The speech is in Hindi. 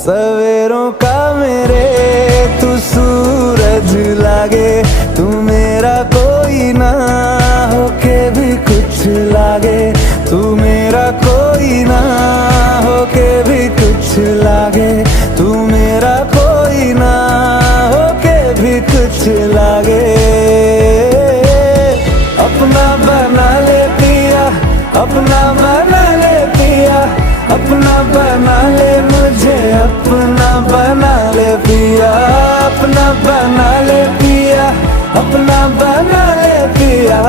सवेरों का मेरे तू सूरज लागे, तू मेरा कोई ना होके भी कुछ लागे, तू मेरा कोई ना होके भी कुछ लागे, तू मेरा कोई ना होके भी कुछ लागे। अपना बना ले पिया, अपना बना ले पिया, अपना बना ले मुझे, अपना बना ले पिया, अपना बना ले पिया, अपना बना ले पिया।